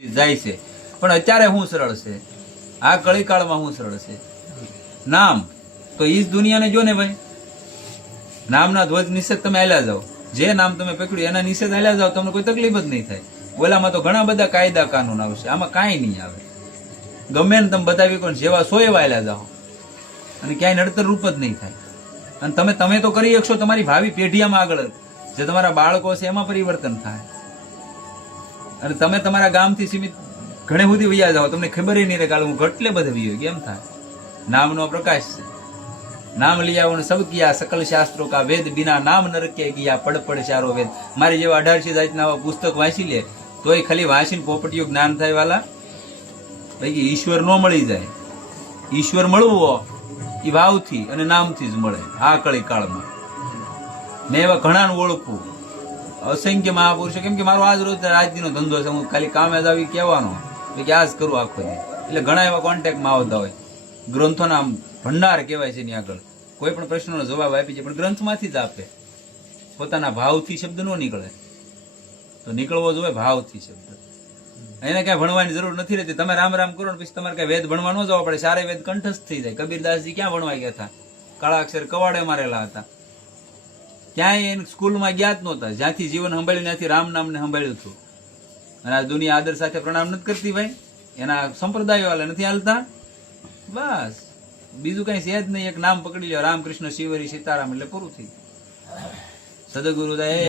જાય છે, પણ અત્યારે શું સરળ છે, આ કળીકાળમાં શું સરળ છે? નામ તો ઈ જ દુનિયાને જો ને ભાઈ, નામના ધ્વજ નિષેધ તમે હાલ્યા જાઓ, જે નામ તમે પકડ્યું એના નિષેધ હાલ્યા જાઓ, તમને કોઈ તકલીફ જ નહીં થાય. ઓલામાં તો ઘણા બધા કાયદા કાનૂન આવશે, આમાં કાંઈ નહીં આવે. ગમે ને તમે બતાવી કોણ જેવા સો એવા હાલ્યા જાઓ અને ક્યાંય નડતર રૂપ જ નહીં થાય. અને તમે તો કરી શકશો, તમારી ભાવિ પેઢીમાં આગળ જે તમારા બાળકો છે એમાં પરિવર્તન થાય. અને તમે તમારા ગામથી સીમિત ઘણે સુધી વૈયા જાઓ, તમને ખબર નહીં રહે કાલે હું ઘટલે બધે વૈયો કેમ થાય. નામનો પ્રકાશ છે. નામ લિયા ને સબ કિયા સકલ શાસ્ત્રો કા વેદ બિના નામ નરકે ગયા પડ પડ ચારો વેદ. મારી જેવા 1800 જાતના આવા પુસ્તક વાંચી લે તોય ખાલી વાંચીને પોપટીયું જ્ઞાન થાય વાલા. ભાઈ ઈશ્વર નો મળી જાય. ઈશ્વર મળવો એ ભાવથી અને નામથી જ મળે આ કળી કાળમાં. મેં એવા ઘણા ઓળખું, અસંખ્ય મહાપુરુષો. કેમ કે મારો આજ રોજ રાજનીનો ધંધો છે, હું ખાલી કામે જ આવી કહેવાનો કે આ જ કરું આખો દી. એટલે ઘણા એવા કોન્ટેક્ટમાં આવતા હોય. ગ્રંથોના ભંડાર કહેવાય છે એની આગળ કોઈ પણ પ્રશ્નનો જવાબ આપી છે, પણ ગ્રંથમાંથી જ આપે. પોતાના ભાવથી શબ્દ નો નીકળે, તો નીકળવો જોઈએ ભાવથી શબ્દ. એને કઈ ભણવાની જરૂર નથી રહેતી. તમે રામ રામ કરો ને પછી તમારે કઈ વેદ ભણવા ન જવા પડે, સારે વેદ કંઠસ્થ થઈ જાય. કબીરદાસજી ક્યાં ભણવા ગયા હતા? કાળા અક્ષર કવાડે મારેલા હતા. ક્યાંય સ્કૂલમાં ગયા જ નહોતા. જ્યાંથી જીવન સંભાળ્યું ત્યાંથી રામ નામને સંભાળ્યું હતું. અને આ દુનિયા આદર સાથે પ્રણામ નથી કરતી ભાઈ, એના સંપ્રદાયો વાળા નથી હાલતા. બસ બીજું કઈ છે જ નહીં. એક નામ પકડી લો, રામકૃષ્ણ શિવરી સીતારામ, એટલે પૂરું થઈ. સદગુરુદાય